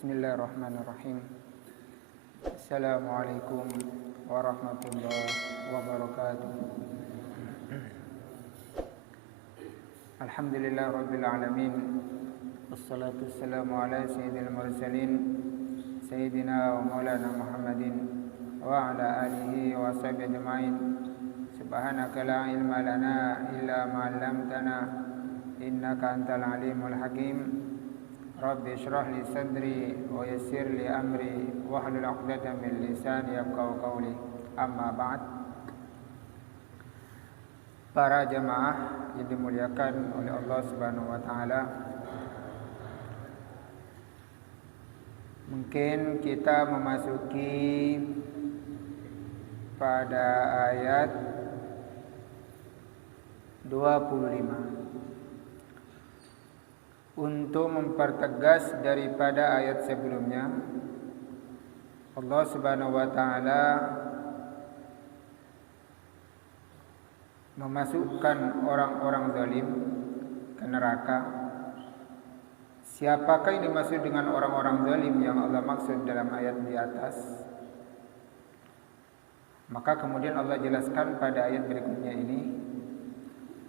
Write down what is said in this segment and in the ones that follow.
Bismillahirrahmanirrahim. Assalamualaikum warahmatullahi wabarakatuh. Alhamdulillah rabbil alamin. Wassalatu wassalamu ala sayyidil mursalin sayyidina wa maulana Muhammadin wa ala alihi wa sahbihi ajma'in. Subhanaka la ilma lana illa ma 'allamtana innaka antal alimul hakim. Rabbi shrah li sadri wa yassir li amri wahlul 'uqdatam min lisani yafqahu qawli. Amma ba'd. Para jamaah yang dimuliakan oleh Allah Subhanahu wa taala, mungkin kita memasuki pada ayat 25. Untuk mempertegas daripada ayat sebelumnya, Allah Subhanahu wa taala memasukkan orang-orang zalim ke neraka. Siapakah yang dimaksud dengan orang-orang zalim yang Allah maksud dalam ayat di atas? Maka kemudian Allah jelaskan pada ayat berikutnya ini,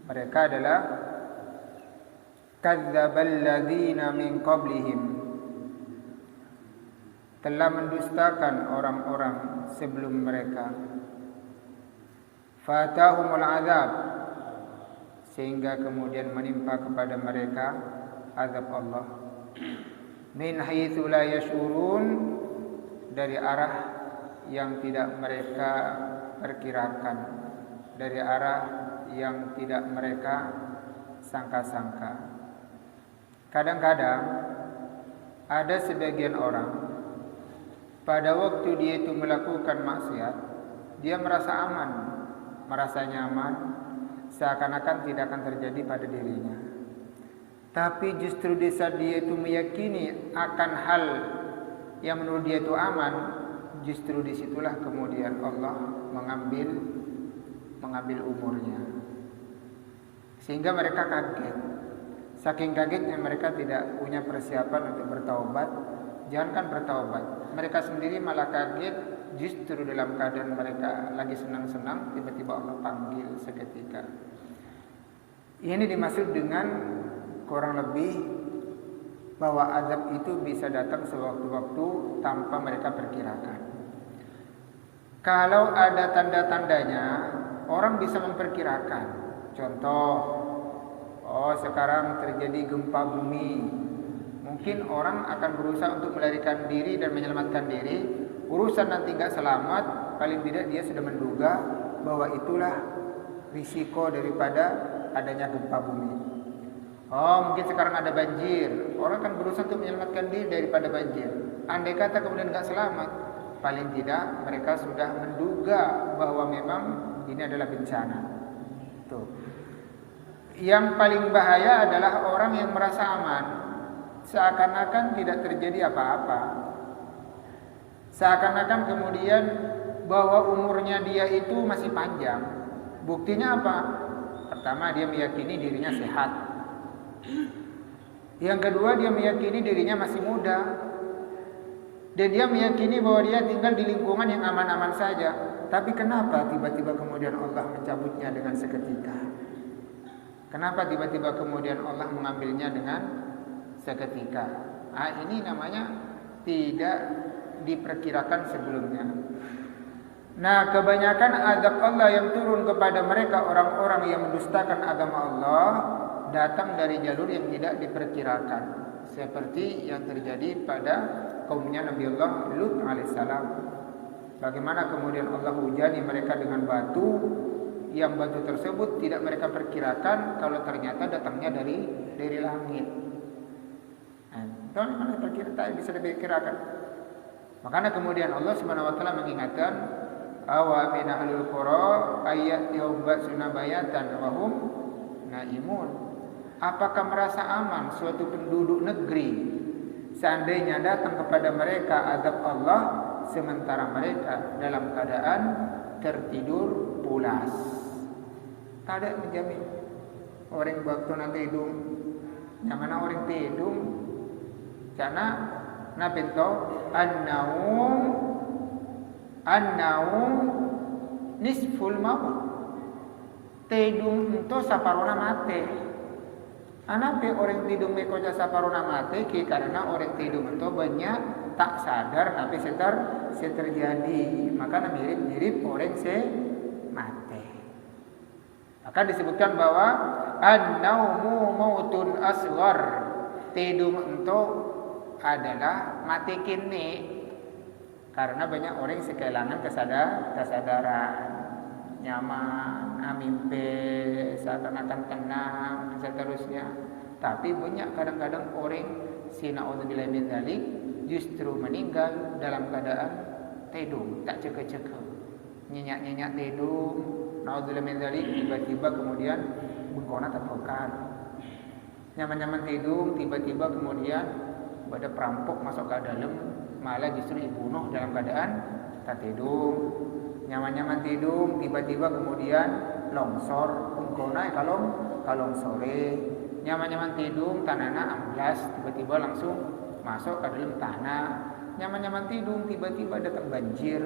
mereka adalah kadzdzabal ladzina min qablihim, telah mendustakan orang-orang sebelum mereka, fatahumul azab, sehingga kemudian menimpa kepada mereka azab Allah, min haitsu la yash'urun, dari arah yang tidak mereka perkirakan, dari arah yang tidak mereka sangka-sangka. Kadang-kadang ada sebagian orang pada waktu dia itu melakukan maksiat, dia merasa aman, merasa nyaman, seakan-akan tidak akan terjadi pada dirinya. Tapi justru di saat dia itu meyakini akan hal yang menurut dia itu aman, justru disitulah kemudian Allah mengambil umurnya, sehingga mereka kaget. Saking kagetnya mereka tidak punya persiapan untuk bertaubat. Jangankan bertaubat, mereka sendiri malah kaget. Justru dalam keadaan mereka lagi senang-senang, tiba-tiba Allah panggil seketika. Ini dimaksud dengan kurang lebih bahwa azab itu bisa datang sewaktu-waktu tanpa mereka perkirakan. Kalau ada tanda-tandanya, orang bisa memperkirakan. Contoh, sekarang terjadi gempa bumi, mungkin orang akan berusaha untuk melarikan diri dan menyelamatkan diri. Urusan nanti nggak selamat, paling tidak dia sudah menduga bahwa itulah risiko daripada adanya gempa bumi. Mungkin sekarang ada banjir, orang akan berusaha untuk menyelamatkan diri daripada banjir. Andai kata kemudian nggak selamat, paling tidak mereka sudah menduga bahwa memang ini adalah bencana. Tuh. Yang paling bahaya adalah orang yang merasa aman, seakan-akan tidak terjadi apa-apa, seakan-akan kemudian bahwa umurnya dia itu masih panjang. Buktinya apa? Pertama, dia meyakini dirinya sehat. Yang kedua, dia meyakini dirinya masih muda, dan dia meyakini bahwa dia tinggal di lingkungan yang aman-aman saja. Tapi kenapa tiba-tiba kemudian Allah mencabutnya dengan seketika? Kenapa tiba-tiba kemudian Allah mengambilnya dengan seketika? Ini namanya tidak diperkirakan sebelumnya. Nah, kebanyakan azab Allah yang turun kepada mereka, orang-orang yang mendustakan agama Allah, datang dari jalur yang tidak diperkirakan, seperti yang terjadi pada kaumnya Nabi Allah Lut alaihissalam. Bagaimana kemudian Allah hujani mereka dengan batu, yang batu tersebut tidak mereka perkirakan kalau ternyata datangnya dari langit. Dari mana perkiraan bisa diperkirakan? Makanya kemudian Allah Subhanahu wa taala mengingatkan, awa min ahlul qura ayyatihum ba'suna bayatan wa hum naimun. Apakah merasa aman suatu penduduk negeri seandainya datang kepada mereka azab Allah sementara mereka dalam keadaan tertidur pulas? Tak ada menjamin. Orang waktu nanti hidung, yang mana orang hidung, karena Napa ento an-naum nisful maut. Tidung ento saparona mate. Anape orang tidung mekoja saparona mate ki karena orang tidung ento banyak tak sadar tapi terjadi. Maka mirip-mirip orang se mate. Maka disebutkan bahwa an-naumu mautun asghar. Tidung ento adalah mati kini. Karena banyak orang yang kehilangan kesadaran, nyaman, mimpi, seakan-akan tenang, dan seterusnya. Tapi banyak kadang-kadang orang na'udzubillah min dzalik justru meninggal dalam keadaan tidung, tak ceka-ceka, nyenyak-nyenyak tidung, na'udzubillah min dzalik, tiba-tiba kemudian bengkona terpekar, nyaman-nyaman tidung, tiba-tiba kemudian ada perampok masuk ke dalam, malah justru dibunuh dalam keadaan tak tidung. Nyaman-nyaman tidung, tiba-tiba kemudian longsor, bengkona kalong sore. Nyaman-nyaman tidung, tanahnya amblas, tiba-tiba langsung masuk ke dalam tanah. Nyaman-nyaman tidung, tiba-tiba datang banjir.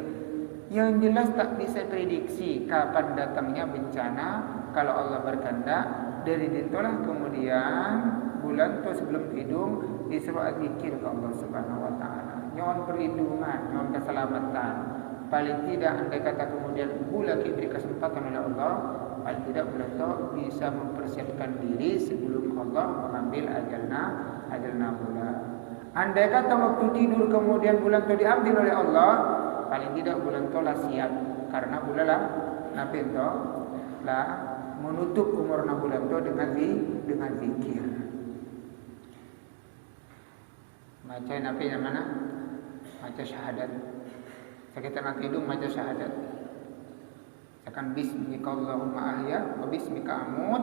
Yang jelas tak bisa prediksi kapan datangnya bencana. Kalau Allah berkehendak, dari ditolah kemudian bulan tu sebelum tidung disuruh zikir ke Allah Subhanahu wa taala. Nyon perlindungan, nyon keselamatan. Paling tidak andai kata kemudian bulan diberi kesempatan oleh Allah, paling tidak bulan itu bisa mempersiapkan diri sebelum Allah mengambil ajalna bulan. Andai kata waktu tidur kemudian bulan itu diambil oleh Allah, paling tidak bulan itu lah siap, karena bulan lah nabi itu lah menutup umur bulan itu dengan zikir. Baca nabi yang mana? Baca syahadat. Sekitar nanti hidung baca syahadat. Akan bismika Allahumma ahya wa bismika amut.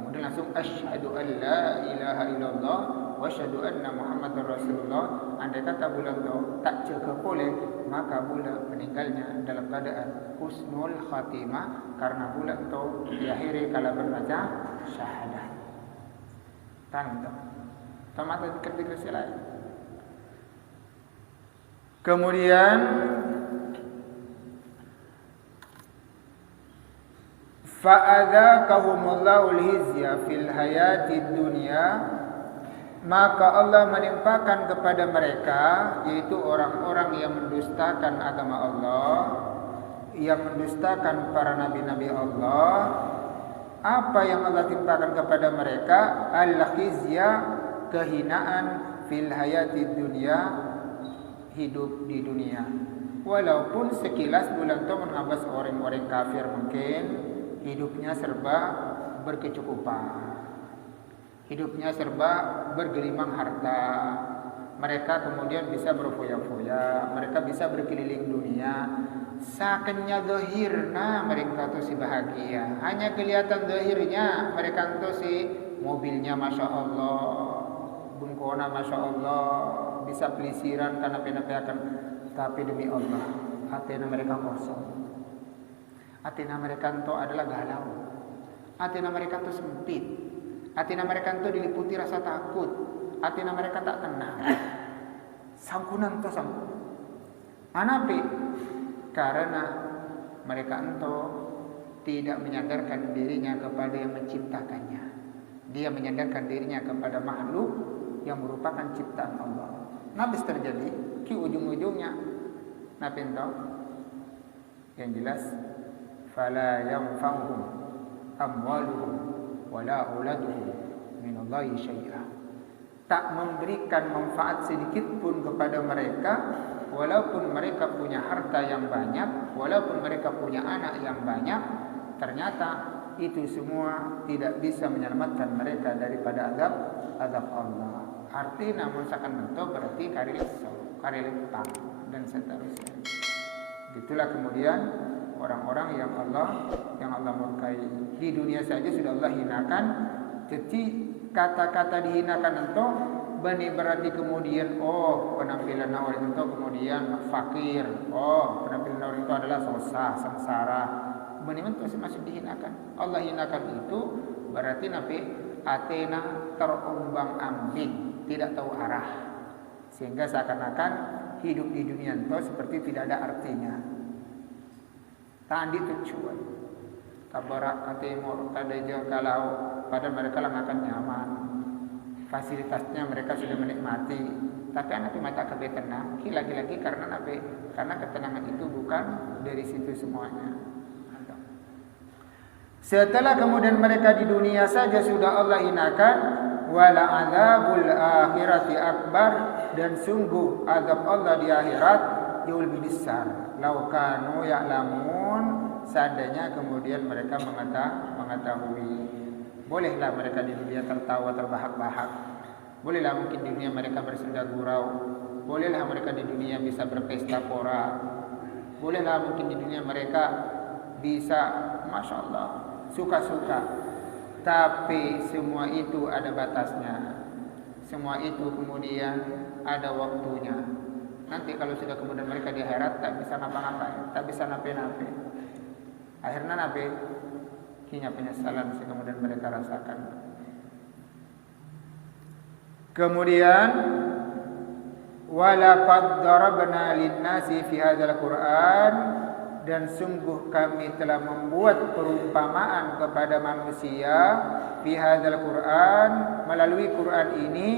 Kemudian langsung asyhadu an la ilaha illallah wa asyhadu anna Muhammadar Rasulullah. Andai kata bulan itu tak cekap boleh, maka bulan meninggalnya dalam keadaan husnul khatimah karena bulan itu diakhiri kalau berbaca syahadat. Tanpa tamat ketika selesai. Kemudian fa'adzakahumullahul hizya fil hayatid dunya, maka Allah menimpakan kepada mereka, yaitu orang-orang yang mendustakan agama Allah, yang mendustakan para nabi-nabi Allah. Apa yang Allah timpakan kepada mereka? Al-khizya, kehinaan, fil hayatid dunya, hidup di dunia. Walaupun sekilas bulan itu mengabas orang-orang kafir mungkin hidupnya serba berkecukupan, hidupnya serba bergelimang harta. Mereka kemudian bisa berfoya-foya, mereka bisa berkeliling dunia. Sakennya zahirna mereka tuh si bahagia, hanya kelihatan zahirnya mereka tuh si mobilnya masya Allah, bengkona masya Allah, bisa pelisiran karena penapiakan, tapi demi Allah hati mereka kosong. Hati mereka itu adalah galau. Hati mereka itu sempit. Hati mereka itu diliputi rasa takut. Hati mereka tak tenang. Sangkunan itu sangkunan. Anapi? Karena mereka itu tidak menyandarkan dirinya kepada yang menciptakannya. Dia menyandarkan dirinya kepada makhluk yang merupakan ciptaan Allah. Nabis terjadi ki ujung-ujungnya nabi tahu yang jelas fala yanfa'uhum amwaluhum wala auladuhum minallahi syai'a. Tak memberikan manfaat sedikit pun kepada mereka, walaupun mereka punya harta yang banyak, walaupun mereka punya anak yang banyak, ternyata itu semua tidak bisa menyelamatkan mereka daripada azab Allah. Arti namun sakan bentuk berarti karilipang dan seterusnya. Itulah kemudian orang-orang yang Allah murkai. Di dunia saja sudah Allah hinakan. Jadi kata-kata dihinakan itu bani berarti kemudian penampilan orang itu kemudian fakir. Penampilan orang itu adalah susah, sengsara. Bani itu masih dihinakan. Allah hinakan itu berarti nabi Athena terombang-ambing, tidak tahu arah. sehingga seakan-akan hidup di dunia itu seperti tidak ada artinya. Tadi tujuan ke barat, ke timur, ke deja, ke laut, padahal mereka lah makan nyaman, fasilitasnya mereka sudah menikmati, tapi anak mata kebe tenang, lagi-lagi karena ketenangan itu bukan dari situ semuanya. Setelah kemudian mereka di dunia saja sudah Allah hinakan, wala adzabul akhirati akbar, dan sungguh azab Allah di akhirat jauh lebih besar. Lau kanu ya'lamun, seandainya kemudian mereka mengetahui. Bolehlah mereka di dunia tertawa terbahak-bahak. Bolehlah mungkin di dunia mereka bersenda gurau. Bolehlah mereka di dunia bisa berpesta pora. Bolehlah mungkin di dunia mereka bisa, Masya Allah, suka-suka. Tapi semua itu ada batasnya. Semua itu kemudian ada waktunya. Nanti kalau sudah kemudian mereka di akhirat tak bisa ngapa-ngapain, tak bisa nape-nape. Akhirnya nape? Hanya penyesalan yang kemudian mereka rasakan. Kemudian walaqad darabna lin-nasi fi hadzal Qur'an, dan sungguh kami telah membuat perumpamaan kepada manusia fi hadzal Qur'an, melalui Quran ini,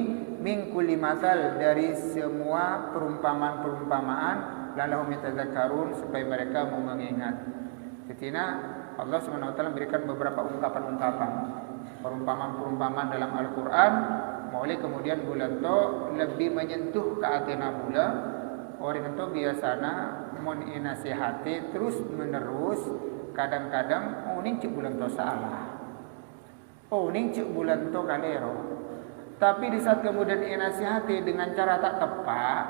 min kulli matsal, dari semua perumpamaan-perumpamaan, lalahum yatadzakkarun, supaya mereka mau mengingat. Ketika Allah SWT memberikan beberapa ungkapan-ungkapan, perumpamaan-perumpamaan dalam Al-Quran, mulai kemudian bulan to lebih menyentuh ke atena bula. Orang itu biasanya mun inasihati terus menerus, kadang-kadang uning cik bulan to salah, uning cik bulan to kalero. Tapi di saat kemudian inasihati dengan cara tak tepat,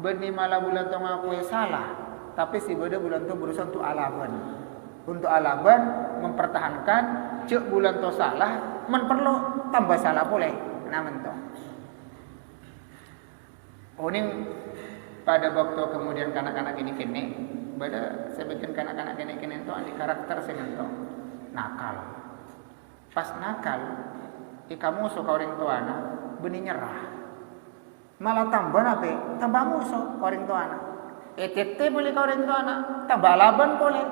benih malah bulan to ngakui salah, tapi si beda bulan to berusaha untuk alaban. Untuk alaban mempertahankan cek bulan to salah, men perlu tambah salah boleh. Namun to uning pada waktu kemudian kanak-kanak ini kene, pada sebagian kanak-kanak kene itu ada karakter senento nakal. Pas nakal, kamu suka orang tuana, benih nyerah. Malah tambah nape? Tambah musuh orang tuana. Tete boleh kau orang tuana, tambah alaban boleh.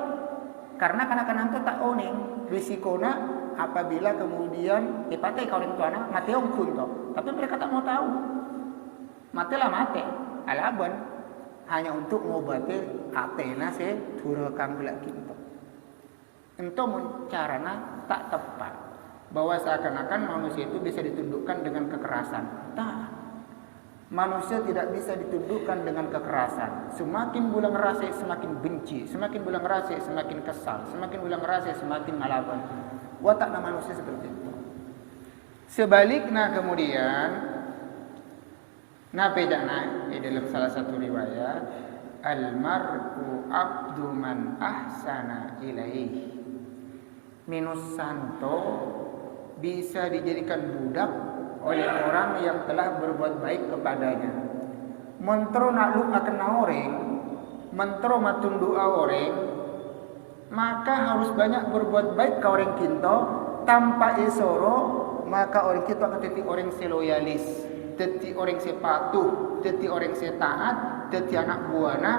Karena kanak-kanak itu tak oning risikona apabila kemudian dipakai kau orang tuana mati ongkun to. Tapi mereka tak mau tahu. Matilah mati. Alaban hanya untuk ngobati atena se turekang lagi itu. Untuk carana tak tepat, bahwa seakan-akan manusia itu bisa ditundukkan dengan kekerasan. Tak. Manusia tidak bisa ditundukkan dengan kekerasan. Semakin bulan ngerasa semakin benci, semakin bulan ngerasa semakin kesal, semakin bulan ngerasa semakin ngalaban. Watakna manusia seperti itu. Sebaliknya kemudian napedana dalam salah satu riwayat, al-mar'u abdu man ahsana ilaih. Minus santo bisa dijadikan budak oleh orang yang telah berbuat baik kepadanya. Mentro nak lu akan orang, mentro matunduk orang, maka harus banyak berbuat baik ke orang kinto, tanpa isoro, maka orang kita akan jadi orang seloyalis, jadi orang sepatuh, jadi orang setaat, jadi anak buana,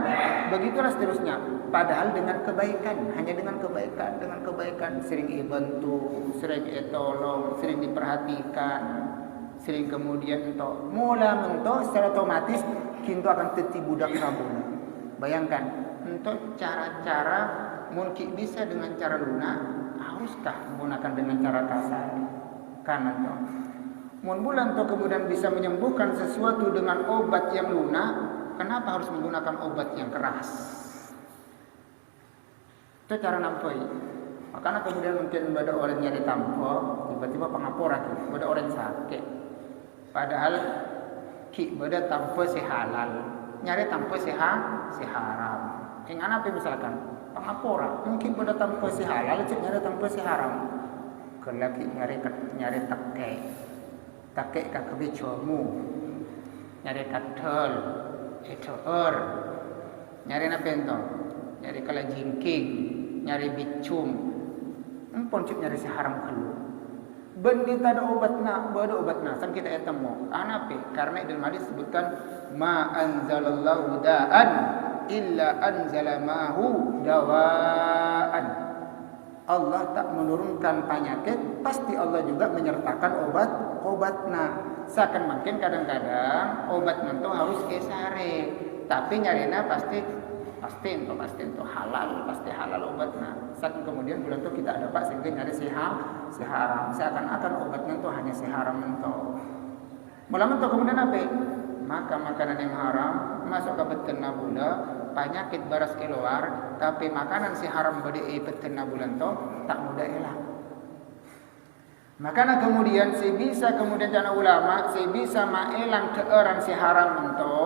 begitulah seterusnya. Padahal dengan kebaikan, hanya dengan kebaikan, sering dibantu, sering ditolong, sering diperhatikan, sering kemudian ento mula mento secara otomatis kita akan teti budak nabung. Bayangkan, untuk cara-cara mungkin bisa dengan cara lunak, haruskah menggunakan dengan cara kasar? Karena itu, mun bulan to kemudian bisa menyembuhkan sesuatu dengan obat yang lunak, kenapa harus menggunakan obat yang keras? Itu cara nampai. Makanya kemudian mungkin ada orang nyari tampo, tiba-tiba pengapora gitu, ada orang sakit. Padahal ki beda tanpa si halal, nyari tanpa si haram. Yang apa misalkan pengapora, mungkin beda tanpa si halal, cik nyari tanpa si haram. Kelaki nyari take kakebicomu, nyari katel, nyari apa ento, nyari kalajingking, nyari bicung, empon cik nyari si haram keluar. Benda tak ada obat nak, berada obat nak. Sam kita etemu. Anape? Karena dalam hadis disebutkan ma anzalallahu da'an illa anzala ma'hu dawaan. Allah tak menurunkan penyakit, pasti Allah juga menyertakan obatna. Seakan mungkin kadang-kadang obat itu harus kesare, tapi nyarina pasti itu halal, pasti halal obatna. Saat kemudian bulan itu kita ada pak sehingga nyari si haram, seakan-akan obatnya itu hanya si haram itu. Mulai itu kemudian apa? Maka makanan yang haram masuk ke betina bula, penyakit baras keluar, tapi makanan si haram bade betina bulan to tak mudah hilang. Makanya kemudian si bisa kemudian jana ulama si bisa maelang keeran si haram ento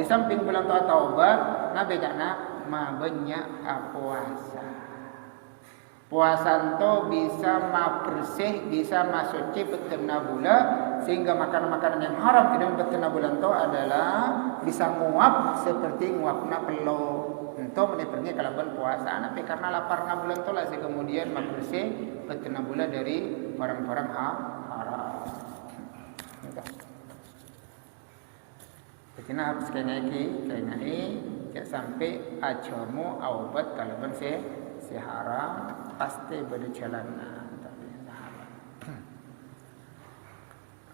di samping bulan to taubat nabe jana ma banyak puasa. Puasa ento bisa ma bersih, bisa masuci betina bula, sehingga makanan-makanan yang haram di dalam betina bulan to adalah bisa nguap seperti nguapna pelo. Ento menepernya kalaban puasa, tapi karena laparna bulan to lah kemudian ma bersih betina bula dari orang-orang haram. Betina harus kayaknya sampai ajamu aubat kalaban si haram pasti berjalan.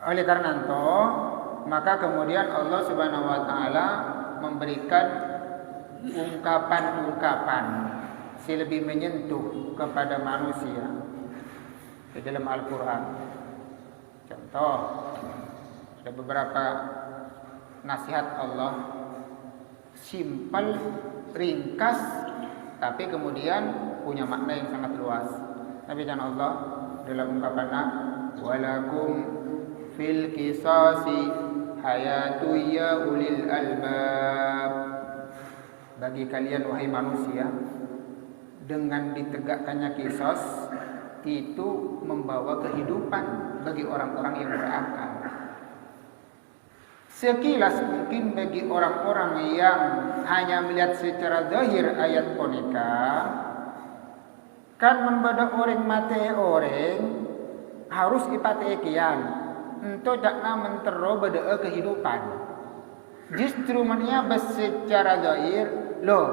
Oleh karena itu, maka kemudian Allah Subhanahu wa taala memberikan ungkapan-ungkapan si lebih menyentuh kepada manusia di dalam Al-Qur'an. Contoh, ada beberapa nasihat Allah simpel, ringkas, tapi kemudian punya makna yang sangat luas. Nabi Allah dalam ungkapannya, walakum fil qisasi hayatu ya ulil albab. Bagi kalian wahai manusia, dengan ditegakkannya kisos itu membawa kehidupan bagi orang-orang yang berakal. Sekilas mungkin bagi orang-orang yang hanya melihat secara zahir ayat boneka, kan membeda orang mate orang harus ipate kian untuk jakna mentero beda kehidupan. Justru mania secara zahir loh,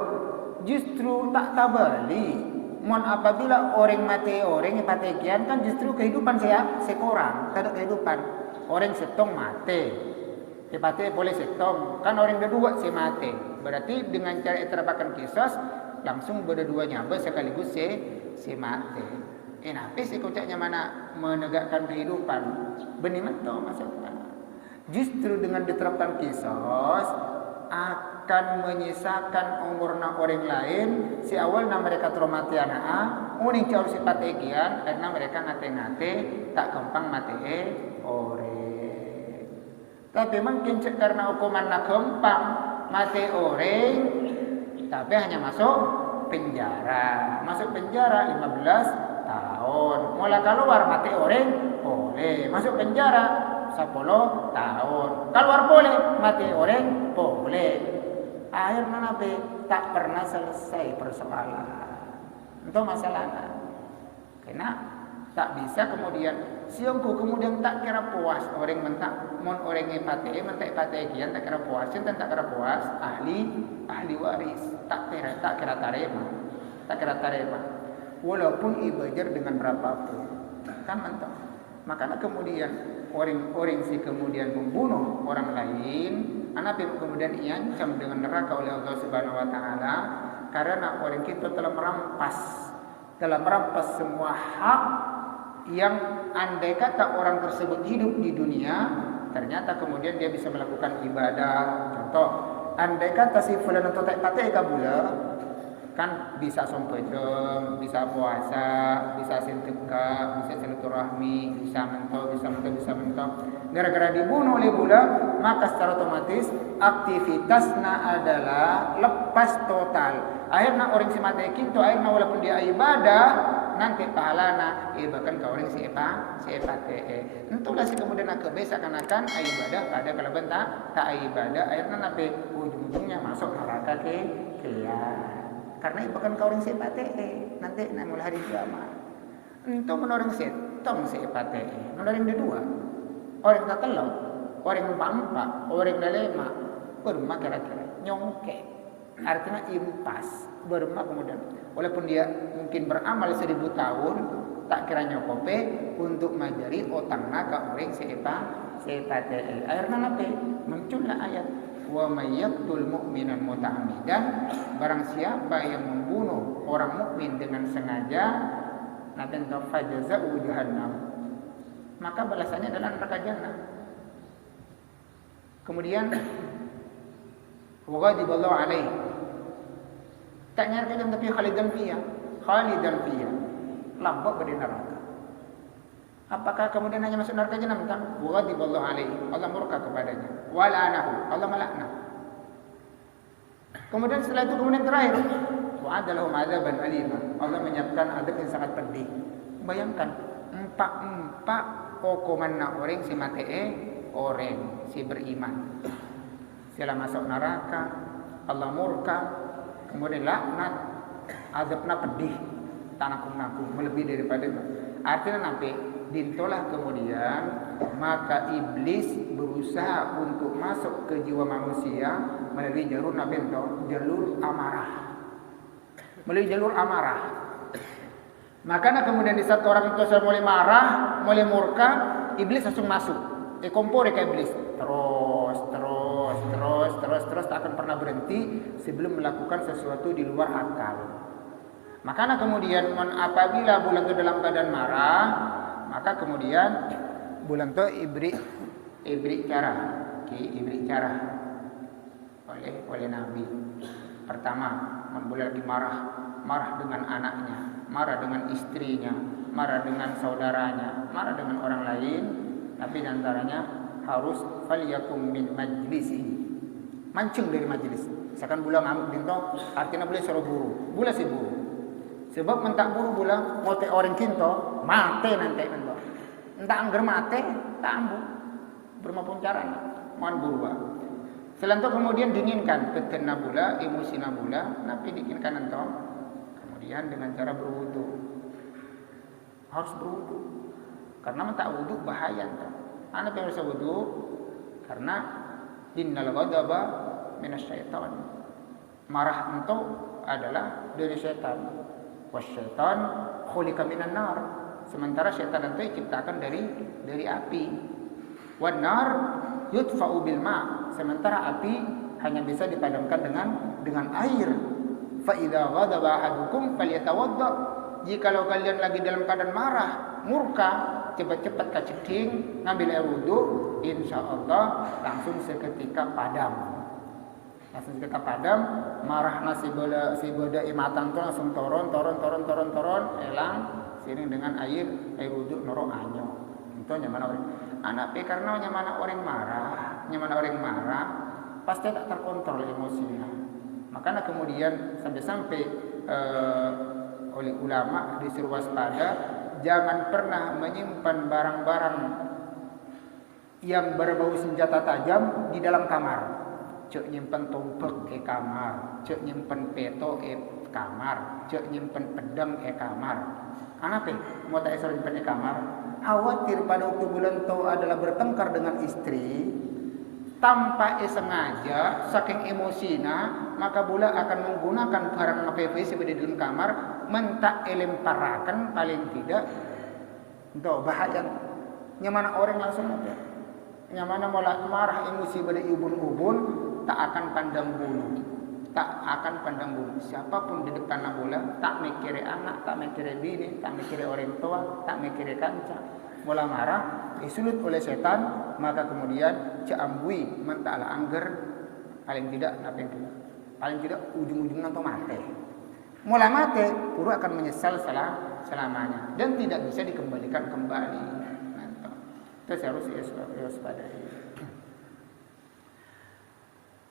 justru tak tabali. Mon apabila orang mate orang ipate kian kan justru kehidupan saya sekorang, tak ada kehidupan. Orang setong mate. Ipate boleh setong, kan orang berdua si mate. Berarti dengan cara iterapakan kisos langsung berdua-duanya sekaligus si mate. Napis ikutnya mana menegakkan kehidupan. Benih mentau maksudnya. Justru dengan diterapkan kisos akan menyisakan umurna orang lain. Si awalnya mereka traumatiana, uning jauh si pategian karena mereka ngate-ngate tak gampang mate orang. Tapi mungkin karena hukuman nak gampang mati orang, tapi hanya masuk penjara. Masuk penjara 15 tahun. Mulai keluar mati orang boleh. Masuk penjara 10 tahun. Keluar boleh, mati orang boleh. Akhirnya nabi tak pernah selesai persoalan. Itu masalahnya. Karena tak bisa kemudian siangku kemudian tak kira puas orang mentak mon orang mentak ipate kian tak kira puas dan tak kira puas ahli waris tak kira tarema walaupun ibajar dengan berapapun kan mentok. Makanya kemudian orang si kemudian membunuh orang lain anak kemudian iancam dengan neraka oleh Allah Subhanahu wa taala karena orang kita telah merampas semua hak yang andai kata orang tersebut hidup di dunia, ternyata kemudian dia bisa melakukan ibadah. Contoh, andai kata si fulan atau tak pakai kabula, kan bisa sompejeng, bisa puasa, bisa sedekah, bisa silaturahmi, bisa mentok. Gara-gara dibunuh oleh budak, maka secara otomatis aktivitasnya adalah lepas total. Akhirnya orang si mati kinto, akhirnya walaupun dia ibadah, nanti pahalana bahkan kau orang si epate. Entahlah si kemudian nak kebiasaan ibadah pada kalau bentak tak ibadah, akhirnya nanti ujung-ujungnya masuk neraka ke karena bahkan kau orang si epate nanti nak mulai hari kiamat. Entah menorong setong si epate, menorong dua. Orang tak telok, orang empat, orang lima, berma kira-kira, nyongke. Artinya impas, berma kemudian. Walaupun dia mungkin beramal 1000 tahun, tak kira nyokope untuk majari otangna ka orang sepa te. Akhirnya nape? Muncullah ayat wa may yaqtul mu'minan muta'ammidan, barang siapa yang membunuh orang mukmin dengan sengaja, nanti fajaza'u jahannam, maka balasannya adalah neraka jahanam. Kemudian wa ghadiballahu alaihi, tak nyarkan tapi khalidan fiha, lambok pada neraka. Apakah kemudian hanya masuk neraka jahanam? Tak. Wa ghadiballahu alaihi, Allah murka kepadanya. Wa la'anahu, Allah melaknat. Kemudian setelah itu terakhir, wa adalahum adzaban alima, Allah menyiapkan azab yang sangat pedih. Bayangkan, empat hukuman orang si matee, orang si beriman. Setelah masuk neraka, Allah murka, kemudian laknat, azabnya pedih, tanakum-nakum, melebihi daripada itu. Artinya nanti dintolah kemudian maka iblis berusaha untuk masuk ke jiwa manusia melalui jalur amarah. Makanya kemudian di saat orang itu mulai marah, mulai murka, iblis langsung masuk. Kompor ke iblis. Terus tak akan pernah berhenti sebelum melakukan sesuatu di luar akal. Makanya kemudian apabila bulan itu dalam keadaan marah, maka kemudian bulan itu ibrik cara oleh Nabi. Pertama, bulan lagi marah dengan anaknya, marah dengan istrinya, marah dengan saudaranya, marah dengan orang lain, tapi diantaranya harus falyakum min majlisihi, mancing dari majelis. Misalkan bulan ngamuk dinto, artinya boleh suruh buru, bula si buru. Sebab mentak buru bulan mote orang kinto, mate nanti mendo. Entah angger mate, tak ambu. Bermapun caranya, mohon buru ba. Selain itu kemudian dinginkan petena bula, emosi nabula, napi dinginkan ento. Kemudian dengan cara berwudu. Harus berwudu. Karena mentak wudu bahaya ento. Anak yang harus wudu karena innal ghadaba minasyaitan. Marah ento adalah dari setan. Wasyaitan khuliqa minan nar. Sementara syaitan itu diciptakan dari api. Wan nar yudfa'u bil ma. Sementara api hanya bisa dipadamkan dengan air. Fa idza ghadaba ahadukum falyatawadda. Jikalau kalian lagi dalam keadaan marah, murka, cepat-cepat kaceding, ngambil air wudu, insyaallah langsung seketika padam. Marah si boda imatan tu langsung turun, elang sering dengan air wudu noro anyo. Itu nyaman orang anak karena nyaman orang marah, pasti tak terkontrol emosinya. Makanya kemudian sampai oleh ulama disuruh waspada, jangan pernah menyimpan barang-barang yang berbau senjata tajam di dalam kamar. Cek nyimpen tombak ke kamar, cek nyimpen peto ke kamar, cek nyimpen pedang ke kamar. Kenapa? Mau tak esok nyimpen ke kamar? Khawatir pada waktu bulan itu adalah bertengkar dengan istri, tanpa sengaja, saking emosina, maka bulan akan menggunakan barang PVC di dalam kamar, mentak elemparakan paling tidak, itu bahaya. Nyamana orang langsung apa? Nyamana mulai marah emosi pada ubun-ubun, tak akan pandang bulu. Siapapun di depan bola, tak mikir anak, tak mikir bini, tak mikir orang tua, tak mikir kanca. Mula marah, disulut oleh setan, maka kemudian ceambui mentala angger, paling tidak ujung-ujungnya atau mati. Mula mati, puru akan menyesal selamanya dan tidak bisa dikembalikan kembali. Itu harus diwaspadai.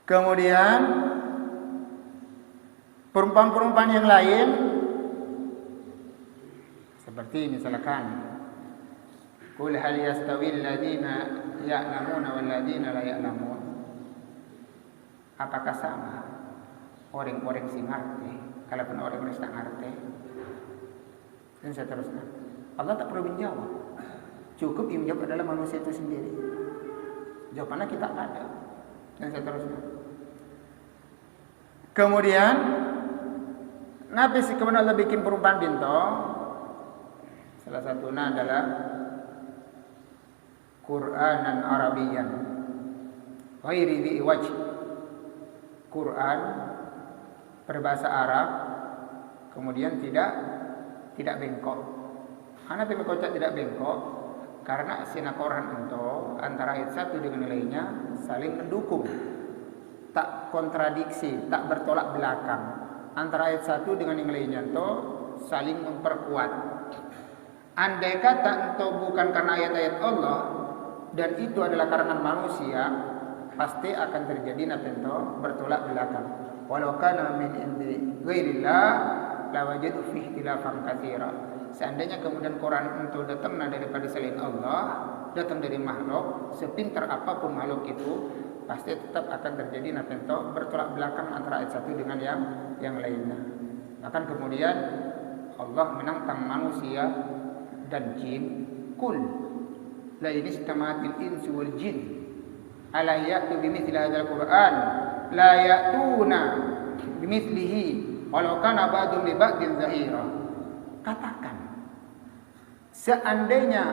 Kemudian perumpamaan-perumpamaan yang lain seperti misalkan qul hal yastawil ladzina ya'lamuna wal ladzina la ya'lamun. Apakah sama orang-orang sing ngerti kalaupun orang-orang sing tak ngerti? Dan seterusnya. Allah tak perlu menjawab. Cukup yang menjawab adalah manusia itu sendiri. Jawabannya kita ada. dan seterusnya. Kemudian Nabi si kemudian Allah bikin perumpamaan binto. Salah satunya adalah Qur'anan Arabiyan ghairi dhi wajh. Quran berbahasa Arab kemudian tidak bengkok. Karena bengkok tidak bengkok karena sina Quran itu antara ayat satu dengan lainnya saling mendukung, tak kontradiksi, tak bertolak belakang. Antara ayat satu dengan yang lainnya itu saling memperkuat. Andai kata itu bukan karena ayat-ayat Allah dan itu adalah karangan manusia, pasti akan terjadi napento bertolak belakang. Walau kana min indi ghairillah lawajadu fihi ikhtilafan katsira. Seandainya kemudian Quran itu datang daripada selain Allah, datang dari makhluk, sepintar apapun makhluk itu, pasti tetap akan terjadi napento bertolak belakang antara ayat satu dengan yang lainnya. Bahkan kemudian Allah menantang manusia dan jin, kul la in istamatil insu wal jin ala ya'tu bimithli hadzal Qur'an la ya'tuna bimithlihi walau kana ba'dhum li ba'din zahira. Katakan, seandainya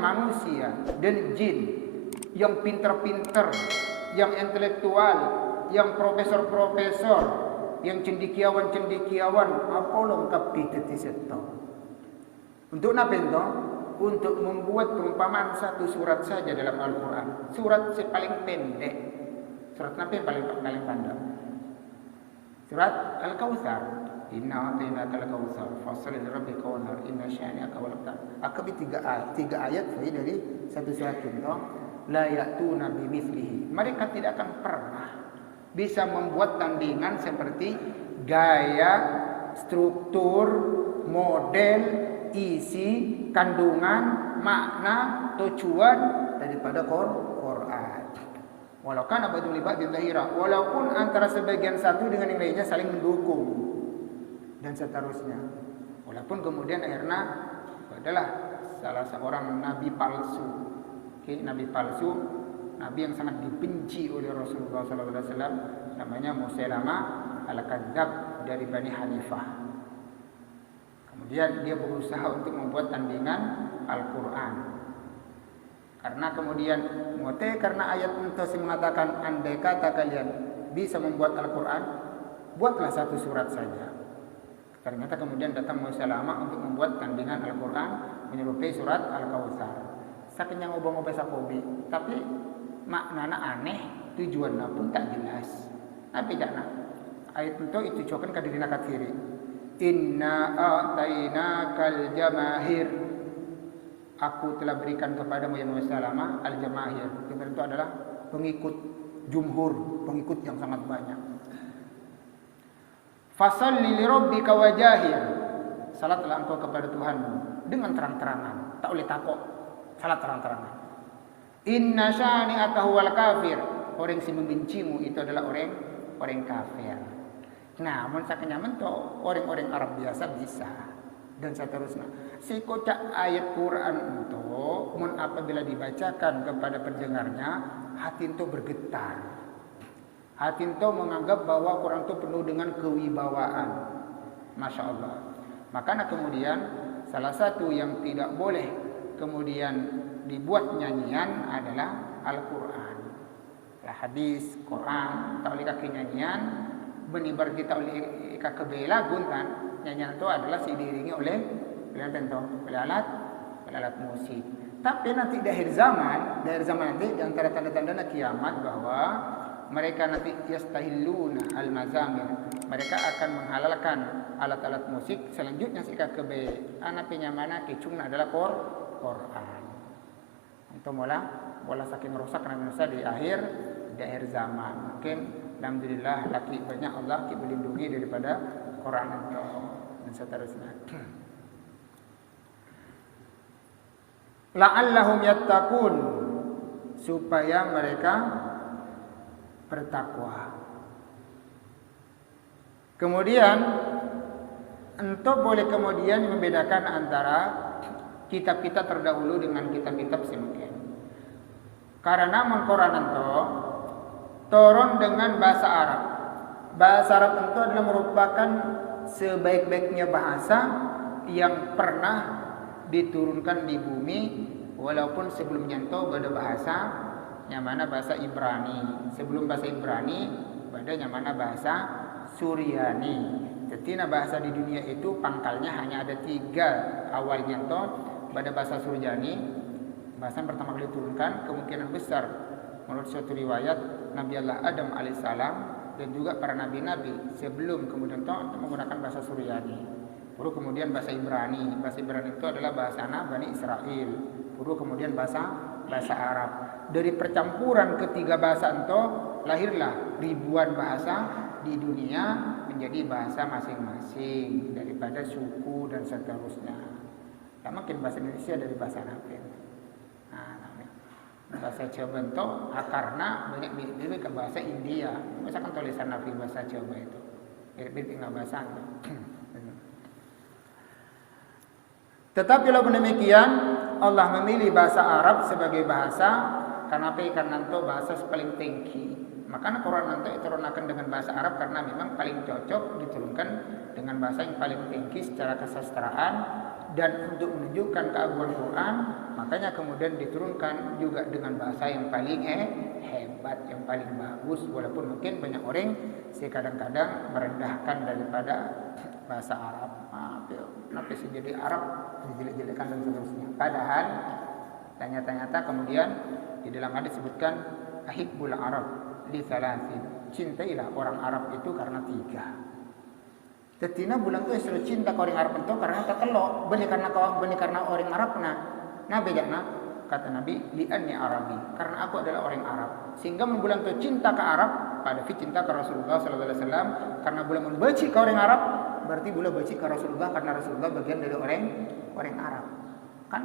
manusia dan jin yang pinter-pinter, yang intelektual, yang profesor-profesor, yang cendikiawan-cendikiawan, apa lengkap kita tiseto. Untuk apa itu? Untuk membuat perumpamaan satu surat saja dalam Al-Quran. Surat paling pendek. Surat apa yang paling panjang? Surat Al-Kautsar. Inna a'tainakal kautsar fasholli lirabbika wanhar inna syani'aka wal abtar. Akabi tiga ayat dari satu surat itu. La ya'tuna bimithlihi. Mereka tidak akan pernah bisa membuat tandingan seperti gaya, struktur, model, isi, kandungan, makna, tujuan daripada Quran. Walau kana ba'dhum li ba'din zahira, walaupun antara sebagian satu dengan yang lainnya saling mendukung dan seterusnya. Walaupun kemudian akhirnya adalah salah seorang nabi palsu. Nabi palsu, nabi yang sangat dibenci oleh Rasulullah SAW, namanya Musailamah al-Kadzdzab dari Bani Hanifah. Kemudian dia berusaha untuk membuat tandingan Al-Quran. Karena kemudian karena ayat itu mengatakan andai kata kalian bisa membuat Al-Quran, buatlah satu surat saja. Ternyata kemudian datang Musailamah untuk membuat tandingan Al-Quran menyerupai surat Al-Kautsar. Saking yang ngobong-ngobong sakobi, tapi maknanya aneh, tujuannya pun tak jelas. Tapi jangan ayat itu cokan kadirina katsiri. Inna a'tainakal jamahir. Aku telah berikan kepadamu ya Musailamah al-jamahir. Itu adalah pengikut jumhur, pengikut yang sangat banyak. Fasholli lirabbika wajahir. Salatlah engkau kepada Tuhanmu dengan terang-terangan, tak boleh takut. Salat terang-terangan. Inna syani'aka huwal kafir. Orang yang membencimu itu adalah orang kafir. Nah, mun sakenyaman to orang-orang Arab biasa bisa dan seterusnya. Si kocak ayat Quran itu mun apabila dibacakan kepada pendengarnya, hati itu bergetar. Hati itu menganggap bahwa Quran itu penuh dengan kewibawaan. Masya Allah. Makanya kemudian salah satu yang tidak boleh kemudian dibuat nyanyian adalah Al-Quran. Hadis, Quran, tak oleh kaki nyanyian, benibar kita oleh kaki lagun kan. Nyanyian itu adalah diiringi oleh alat musik. Tapi nanti di akhir zaman nanti di antara tanda-tanda kiamat bahwa mereka nanti yastahilluna al-mazamir. Mereka akan menghalalkan alat-alat musik. Selanjutnya si kakebe anak penyamana kicungna adalah Quran. Itu mula saking rusak manusia di akhir zaman. Mungkin alhamdulillah laki banyak Allah melindungi daripada Quran itu dan seterusnya. La'allahum yattaqun, supaya mereka bertakwa. Kemudian entah boleh kemudian membedakan antara kitab-kitab terdahulu dengan kitab-kitab semungkin. Karena mun Quran ento turun dengan bahasa Arab. Bahasa Arab itu adalah merupakan sebaik-baiknya bahasa yang pernah diturunkan di bumi, walaupun sebelumnya itu ada bahasa yang mana bahasa Ibrani. Sebelum bahasa Ibrani ada yang mana bahasa Suryani. Jadi bahasa di dunia itu pangkalnya hanya ada 3 awalnya itu. Pada bahasa Suryani, bahasa yang pertama kali diturunkan kemungkinan besar menurut suatu riwayat Nabi Allah Adam alaihissalam dan juga para nabi-nabi sebelum kemudian itu menggunakan bahasa Suryani. Baru kemudian bahasa Ibrani. Bahasa Ibrani itu adalah bahasa Bani Israel. Baru kemudian bahasa Arab. Dari percampuran ketiga bahasa itu lahirlah ribuan bahasa di dunia menjadi bahasa masing-masing daripada suku dan seterusnya. Tak mungkin bahasa Indonesia dari bahasa Arab. Bahasa Jawa itu akarna banyak mirip-mirip ke bahasa India. Misalkan tulisan Nabi bahasa Jawa itu mirip-mirip dengan bahasa itu. Tetapi kalau demikian Allah memilih bahasa Arab sebagai bahasa karena itu bahasa paling tinggi. Maka Quran itu diturunkan dengan bahasa Arab karena memang paling cocok diturunkan dengan bahasa yang paling tinggi secara kesastraan. Dan untuk menunjukkan keagungan Quran, makanya kemudian diturunkan juga dengan bahasa yang paling hebat, yang paling bagus. Walaupun mungkin banyak orang kadang-kadang merendahkan daripada bahasa Arab. Kenapa sih jadi Arab dijelek-jelekan dan seterusnya. Padahal ternyata kemudian di dalam hadis disebutkan ahibbul Arab li thalathin. Cintailah orang Arab itu karena 3. Tetina bulan tu suruh cinta ke orang Arab itu karena ketelok, benih karena orang Arab nah bedanya kata Nabi li'anni Arabi, karena aku adalah orang Arab. Sehingga bulan tu cinta ke Arab, pada cinta ke Rasulullah sallallahu alaihi wasallam karena bulan membenci ke orang Arab, berarti bulan benci ke Rasulullah karena Rasulullah bagian dari orang Arab. Kan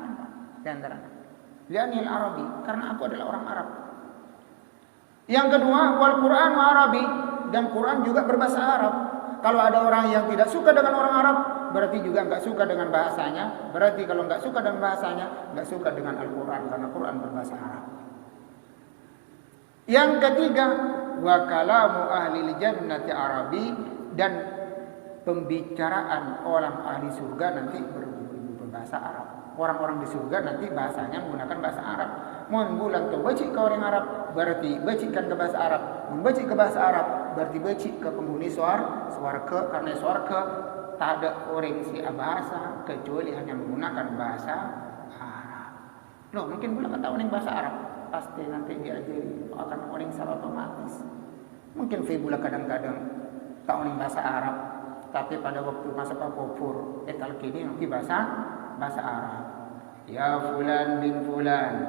di antara li'anni Arabi, karena aku adalah orang Arab. Yang kedua wal Quran wa Arabi, dan Quran juga berbahasa Arab. Kalau ada orang yang tidak suka dengan orang Arab, berarti juga enggak suka dengan bahasanya. Berarti kalau enggak suka dengan bahasanya, enggak suka dengan Al-Quran, karena Quran berbahasa Arab. Yang ketiga, wa kalamu ahli jannati Arabi, dan pembicaraan orang ahli surga nanti berbahasa Arab. Orang-orang di surga nanti bahasanya menggunakan bahasa Arab. Mun bulan tu baca ke orang Arab, berarti bacikan ke bahasa Arab. Mun baca ke bahasa Arab, berarti baca ke penghuni swarga, karena swarga tak ada orang si bahasa kecuali hanya menggunakan bahasa Arab. Loh, mungkin pula kata orang bahasa Arab, pasti nanti diajari akan orang secara otomatis. Mungkin pula kadang-kadang tak orang bahasa Arab, tapi pada waktu masa papur etal kini nanti bahasa Arab. Ya fulan bin fulan,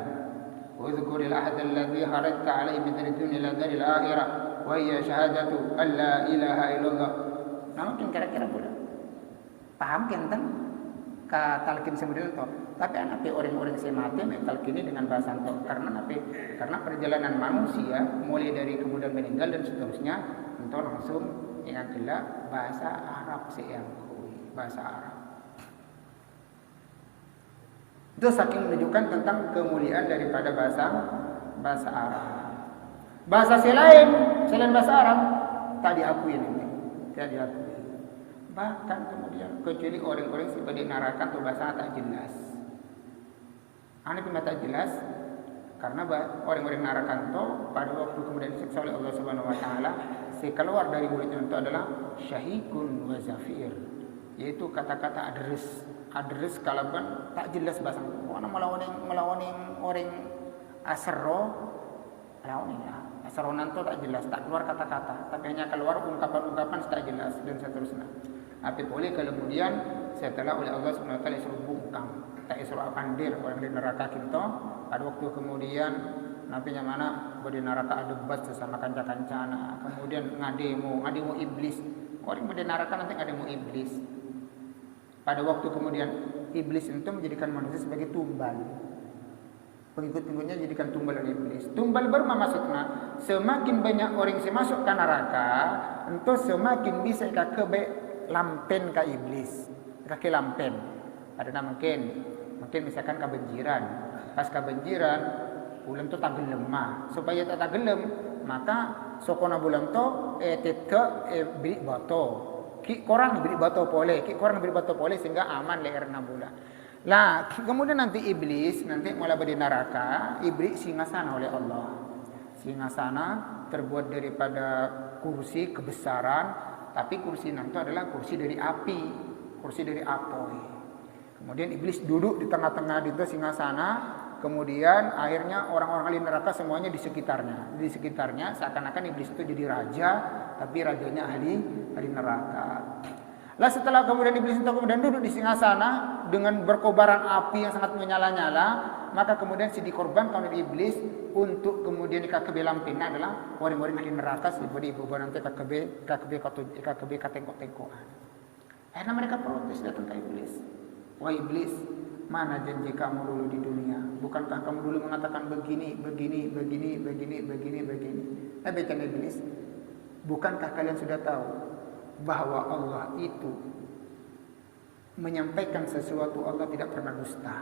udhkuril ahad alladhi haradta alaihi min dunya ila daril akhirah wa hiya syahadatu an la ilaha illallah. Nah, mungkin kira-kira pula paham kan ka talqin sebenarnya to. Tapi anak orang-orang semati talqini dengan bahasa to karena perjalanan manusia mulai dari kemudian meninggal dan seterusnya itu langsung yang adalah bahasa Arab bahasa Arab. Itu saking menunjukkan tentang kemuliaan daripada bahasa Arab. Bahasa selain bahasa Arab tak diakui nanti, tidak diakui. Bahkan kemudian kecuali orang-orang seperti narakan tuh bahasa tak jelas. Ane pun tak jelas karena orang-orang narakan tuh pada waktu kemudian disiksa oleh Allah Subhanahu Wa Taala, keluar dari mulutnya itu adalah syahikun wa zafir, yaitu kata-kata adres kalaban tak jelas bahasa. Mana melawan orang asro, asronan itu tak jelas, tak keluar kata-kata, tapi hanya keluar ungkapan-ungkapan tak jelas dan seterusnya. Tapi boleh kemudian setelah oleh Allah Subhanahu Wa Taala disuruh bungkam, tak disuruh pandir orang di neraka kita. Pada waktu kemudian Nabi yang mana di neraka ada debat sesama kanca-kancana, kemudian ngademu iblis. Orang di neraka nanti ngademu iblis. Pada waktu kemudian iblis itu menjadikan manusia sebagai tumbal. Pengikut-pengikutnya jadikan tumbal oleh iblis. Tumbal berma maksudnya semakin banyak orang yang masuk ke neraka, itu semakin bisa kebe lampen ke iblis. Kaki lampen. Ada mungkin misalkan kebanjiran. Pas kebanjiran, bulan to tagelem mah. Supaya tak tagelem, maka sokona bulan to tete beri bato. Ki korang beri bato pole, sehingga aman leher 6 bulan. Lah, kemudian nanti iblis nanti mulai di neraka, iblis singgasana oleh Allah. Singgasana terbuat daripada kursi kebesaran, tapi kursi nanti adalah kursi dari api, kursi dari apoy. Kemudian iblis duduk di tengah-tengah di singgasana, kemudian akhirnya orang-orang ahli neraka semuanya di sekitarnya. Di sekitarnya seakan-akan iblis itu jadi raja, tapi rajanya ahli neraka. Lah setelah kemudian iblis itu kemudian duduk di singgasana dengan berkobaran api yang sangat menyala-nyala, maka kemudian si dikorbankan oleh iblis untuk kemudian kakebe lampina adalah orang-orang ahli neraka seperti ibu nanti kakebe katengkok-tengkokan. Akhirnya mereka protes datang ke iblis. Wahai iblis, mana janji kamu dulu di dunia? Bukankah kamu dulu mengatakan begini? Kata iblis, bukankah kalian sudah tahu bahwa Allah itu menyampaikan sesuatu, Allah tidak pernah dusta.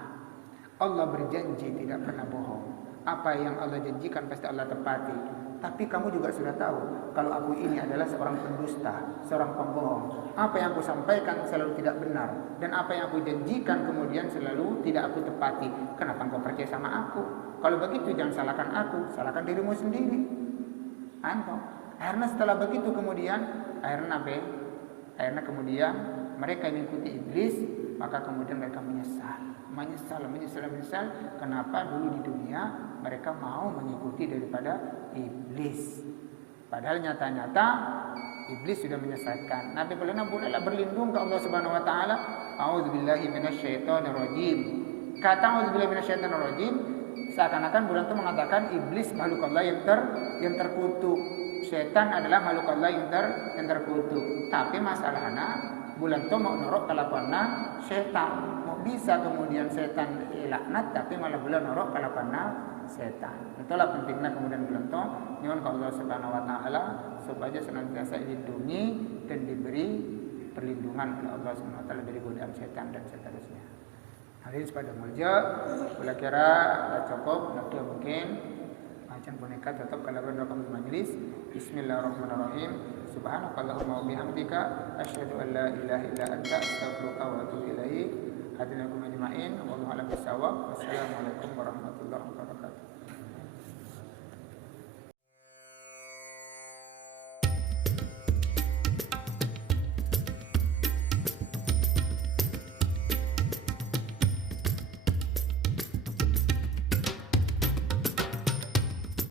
Allah berjanji tidak pernah bohong. Apa yang Allah janjikan pasti Allah tepati. Tapi kamu juga sudah tahu kalau aku ini adalah seorang pendusta, seorang pembohong. Apa yang aku sampaikan selalu tidak benar, dan apa yang aku janjikan kemudian selalu tidak aku tepati. Kenapa engkau percaya sama aku? Kalau begitu jangan salahkan aku, salahkan dirimu sendiri. Antum. Akhirnya setelah begitu kemudian akhirnya kemudian mereka mengikuti iblis, maka kemudian mereka menyesal kenapa dulu di dunia mereka mau mengikuti daripada iblis. Padahal nyata-nyata iblis sudah menyesatkan. Nabi bolehlah berlindung ke Allah Subhanahu wa taala. A'udzubillahi minasyaitonirrajim. Kata a'udzubillahi minasyaitonirrajim seakan-akan bulan itu mengatakan iblis makhluk Allah yang terkutuk. Setan adalah makhluk Allah yang terkutuk. Tapi masalahnya bulan itu mau norok kelakuanna setan. Mau bisa kemudian setan laknat tapi malah bulan norok kelakuanna setan. Itulah pentingnya kemudian bulan itu nyuwun ke Allah Subhanahu wa taala supaya senantiasa dilindungi dan diberi perlindungan oleh Allah Subhanahu wa taala dari godaan setan dan seterusnya. Hadirin pada mulja, kira-kira cukup, nanti mungkin macam boneka tetap kalau berdoa majlis. Bismillahirrahmanirrahim. Subhanakallahumma wa bihamdika asyhadu an la ilaha illa anta astaghfiruka wa atubu ilaik. Hadirin ajma'in, wallahu a'lam bishawab. Wassalamualaikum warahmatullahi wabarakatuh.